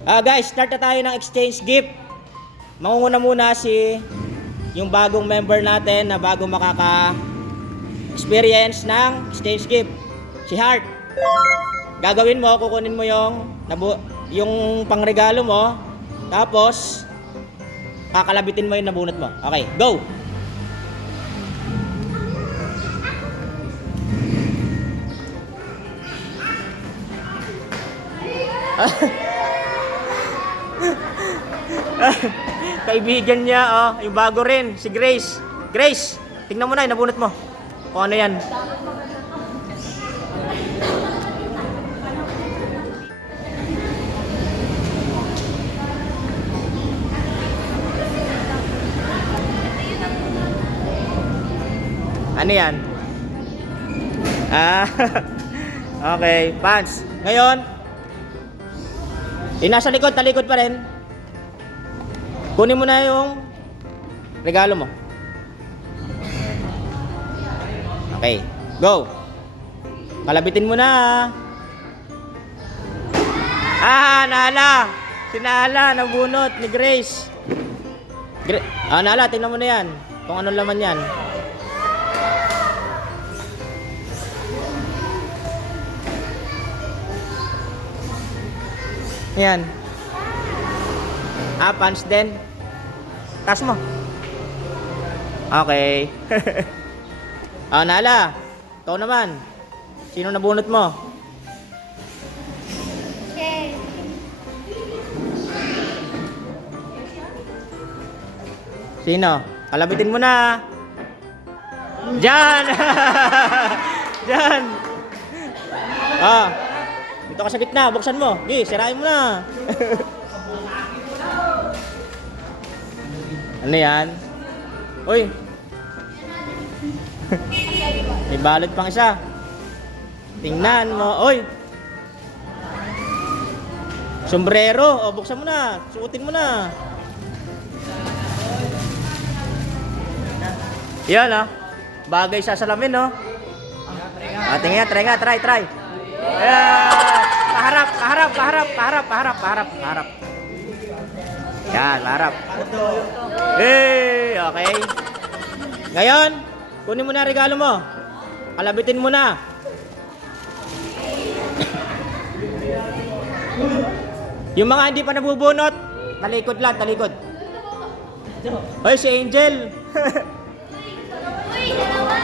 Guys, start na tayo ng exchange gift. Mangunguna muna yung bagong member natin na bago makaka-experience ng exchange gift. Si Heart. Gagawin mo, kukunin mo yung pangregalo mo. Tapos, kakalabitin mo yung nabunot mo. Okay, go! Kaibigan niya, yung bago rin, si Grace. Grace, tingnan mo na, nabunot mo. Kung ano yan. Ano yan? Okay, pants. Ngayon, nasa likod, talikod pa rin. Kunin mo na yung regalo mo. Okay, go. Kalabitin mo na. Nala. Si Nala, nabunot ni Grace. Nala, tingnan mo na yan. Kung anong laman yan. Yan. Pants din. Tas mo. Okay. Nala. Ikaw naman. Sino nabunot mo? Okay. Sino? Kalabitin mo na. Diyan! Diyan! Dito ka sa gitna. Buksan mo. Sirain mo na. Ano yan? Uy! May balot pang isa. Tingnan mo. Uy! Sombrero. Buksan mo na. Suotin mo na. Yan bagay sa salamin tingnan, try. Paharap. Yan, paharap. Okay. Ngayon, kunin mo na regalo mo. Kalabitin mo na. Yung mga hindi pa nabubunot, talikod lang, talikod. Hoy, si Angel. Uy, dalawa.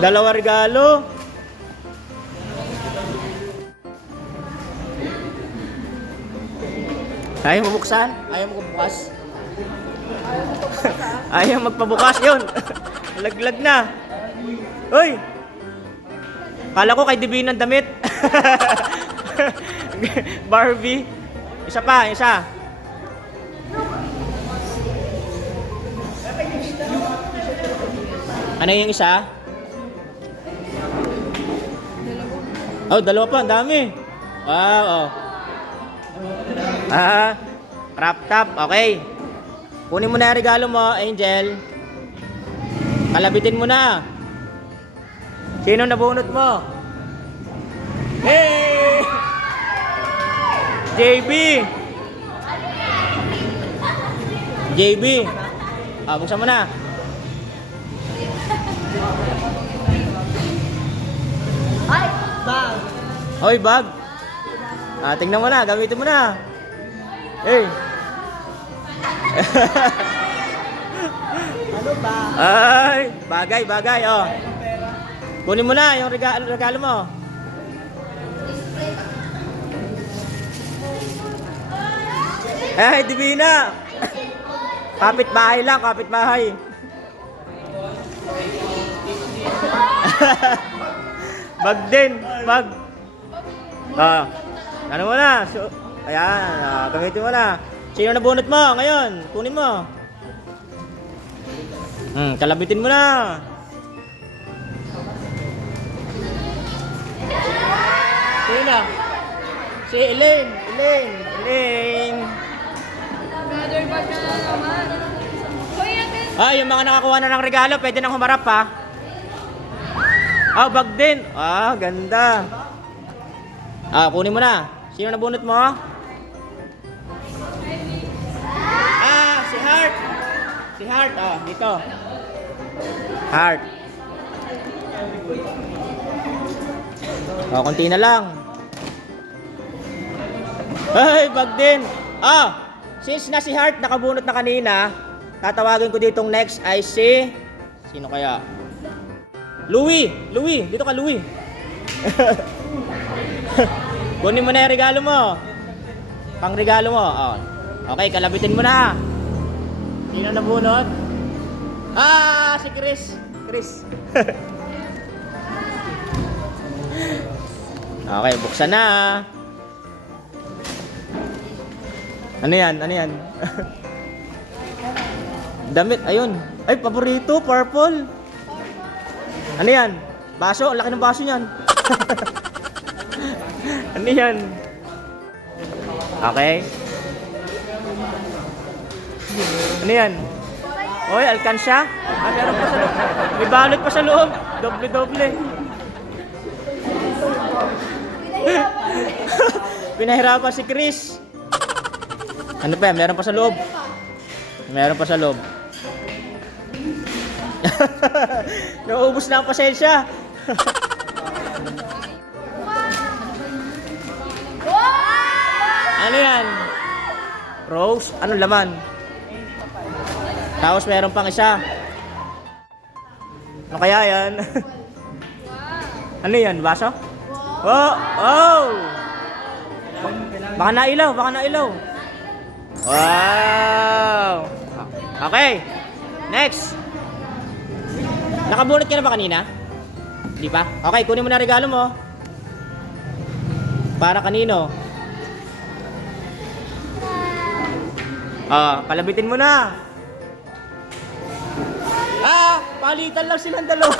Dalawa regalo. Ayaw mo buksan? Ayaw mo bukas? Ayaw magpabukas yun. Laglag na. Uy! Kala ko kay Divina ang damit. Barbie. Isa pa, isa. Ano yung isa? Dalawa pa, ang dami. Wow, crop top, okay. Kunin mo na yung regalo mo, Angel. Kalabitin mo na. Sino nabunot mo? Hey! JB. Buksan mo na. Ay, bag. Hoy, bag. Tingnan mo na, gamitin mo na. Hey. Ano ba? Ay, bagay. Kunin mo na yung regalo mo. Divina. Kapit-bahay lang, kapit-bahay. Bag din, bag. Ano mo na? Ayan, gamitin mo na. Sino nabunot mo ngayon? Kunin mo. Kalabitin mo na. Sino? Si Elaine. Brother, bag na naman. Uy, Yung mga nakakuha na ng regalo, pwede nang humarap ha. Bag din. Ganda. Kunin mo na. Sino nabunot mo? Heart. Si Heart, oh, dito. Heart. Oh, konti na lang. Ay, bag din. Ah, since na si Heart nakabunot na kanina, tatawagin ko ditong next ay si... Sino kaya? Louie! Louie! Dito ka, Louie! Kunin mo na yung regalo mo. Pang regalo mo. Oh. Okay, kalabitin mo na. Sino nabunot? Ah, si Chris. Chris. Okay, buksan na. Ano yan? Ano yan? Damit, ayun. Ay, paborito, purple. Ano yan? Baso, ang laki ng baso niyan. Ano yan? Okay. Ano yan? Oy, alkansya? Ah, meron pa sa loob. May balot pa sa loob. Doble-doble. Pinahirapan si Chris. Ano pa? Meron pa sa loob. Meron pa sa loob. Nauubos na ang pasensya. Ano yan? Rose? Anong laman? Tapos meron pang isa. Ano kaya yan? Ano yan? Baso? Oh! Oh! Baka nailaw, baka nailaw. Wow! Okay. Next. Nakabunot ka na ba kanina? Hindi pa? Okay, kunin mo na regalo mo. Para kanino? Palabitin mo na. Ah, palitan lang silang dalawa.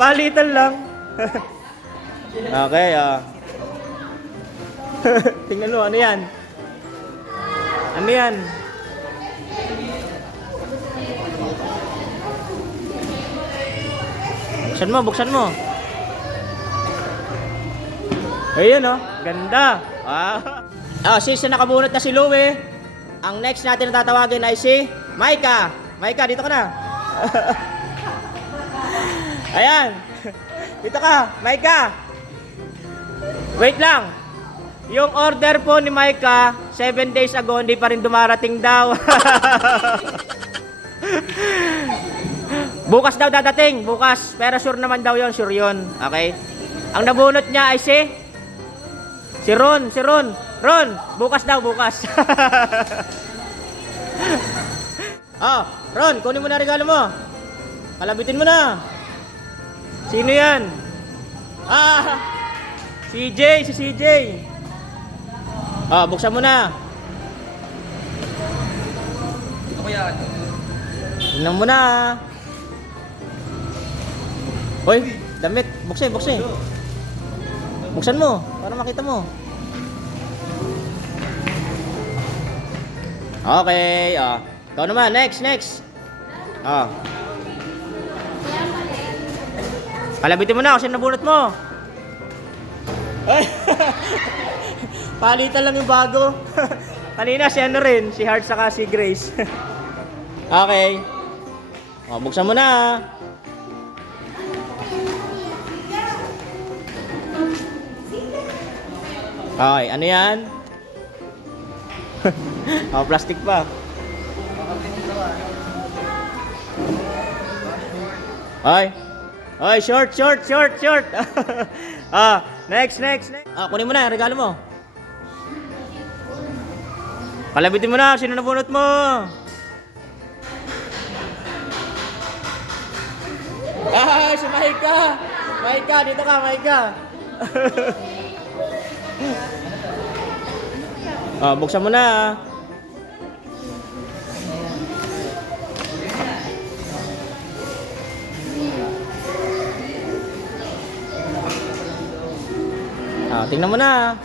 Palitan lang. Okay, tingnan mo, ano yan? Ano yan? Buksan mo, buksan mo. Ayun, oh. Ganda. Since na nakabunot na si Louie, ang next natin na tatawagin ay si Maika. Maika, dito ka na. Ayan. Dito ka, Maika. Wait lang. Yung order po ni Maika, 7 days ago, hindi pa rin dumarating daw. Bukas daw dadating, bukas. Pero sure naman daw yon, sure yun. Okay? Ang nabunot niya ay si Ron, si Ron. Ron, bukas daw, bukas. Ron, kunin mo na regalo mo. Kalabitin mo na. Sino yan? CJ, si CJ. Buksan mo na. Ako yan. Tingnan mo na. Hoy, damit. Buksan, buksan. Buksan mo, para makita mo. Okay, ikaw naman, next. Palabitin mo na kasi nabunot mo. Palitan lang yung bago. Kanina si ano rin, si Heart saka si Grace. Okay. Buksan mo na. Okay, ano yan? Plastic pa. Ay, short. Next. Kunin mo na, regalo mo. Palabitin mo na, sino nabunot mo? Ay, si Maika. Maika, dito ka, Maika. Buksan mo na. Tingnan mo na.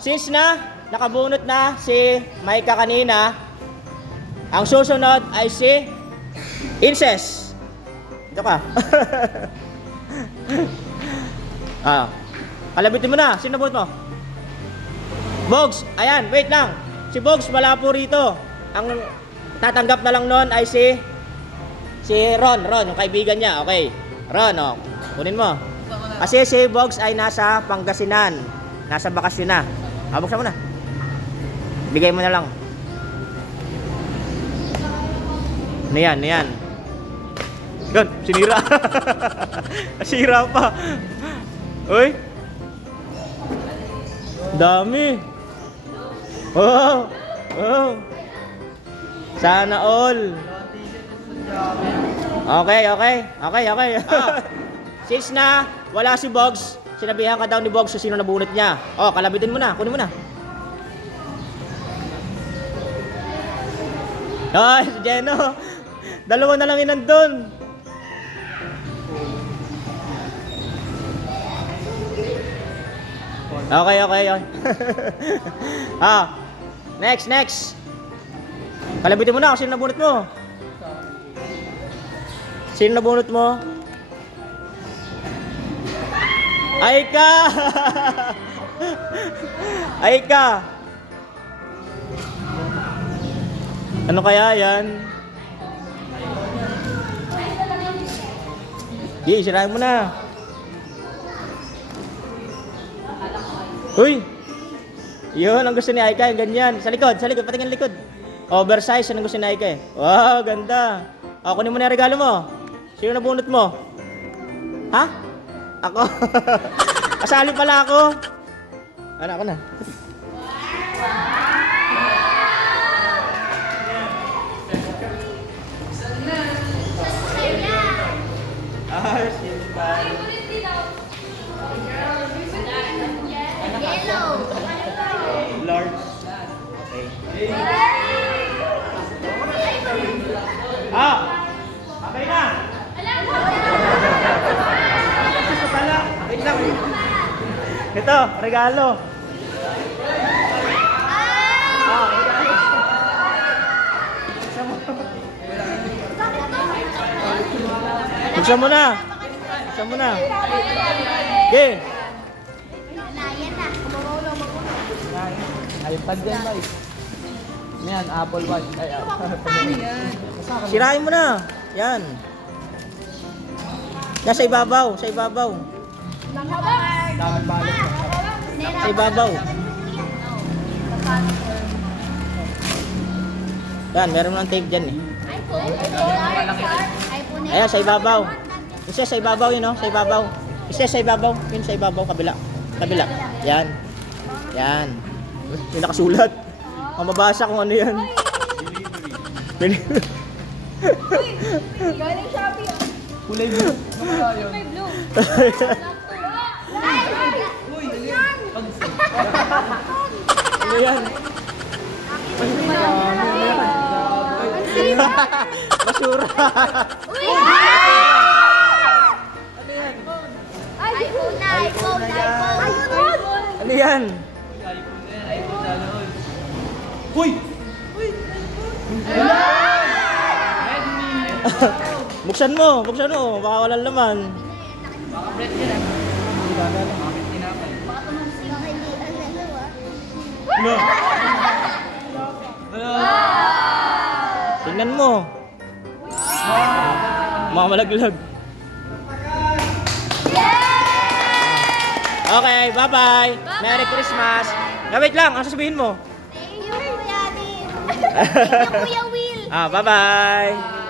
Since na nakabunot na si Maika kanina, ang susunod ay si Incest. Diyan ka. Ah. Kalabitin mo na. Sino nabunot mo? Bogs. Ayan, wait lang. Si Bogs wala po rito. Ang tatanggap na lang nun ay si Ron, yung kaibigan niya. Okay. Ron, oh. Kunin mo. Kasi si Bogs ay nasa Pangasinan. Nasa bakasyon na. Buksan mo na. Bigay mo na lang. Ano yan? Ano yan? Yun, sinira. Sira pa. Uy. Dami. Oh. Oh. Sana all. Okay. Since na wala si Bogs, sinabihan ka daw ni Bogs kung sino nabunot niya. Oh, kalabitin mo na. Kunin mo na. Ay, si Jeno. Dalawa na lang yun nandun. Okay. Next. Kalabitin mo na kung sino nabunot mo. Sino nabunot mo? Aika! Aika! Ano kaya yan? Di, sirahin mo na. Uy! Yun, ang gusto ni Aika, yung ganyan. Sa likod, patingin likod. Oversize, yun ang gusto ni Aika eh. Wow, ganda. O, kunin mo na yung regalo mo. Sino nabunot mo? Ha? Ako? Kasali pala ako. Ano, ako na. Yellow. Large. Okay. Okay na. Ito pala. Wait lang. Ito, regalo. Buksan mo na. Okay. Yan na. iPad yan, guys. Yan, Apple Watch. Ay, Sirain mo na. Yan. Nasa ibabaw. daming balot. Sa ibabaw. Yan, meron ng tape dyan eh. Ayan, sa ibabaw. Isa sa ibabaw yun, oh. Sa ibabaw. Isa sa ibabaw. Yun sa ibabaw. Kabila. Yan. Yung nakasulat. Ang mabasa kung ano yan. Galing Shopee. Kulay blue. Ano kaya yun? May blue. Ano yan? Basura. iPhone. Ano yan? Uy! Buksan mo. Baka walang laman. No. Tingnan mo. Mga malaglag. Okay, bye-bye. Merry Christmas. Wait lang, ano sasabihin mo? Thank you, Kuya Will. Bye-bye.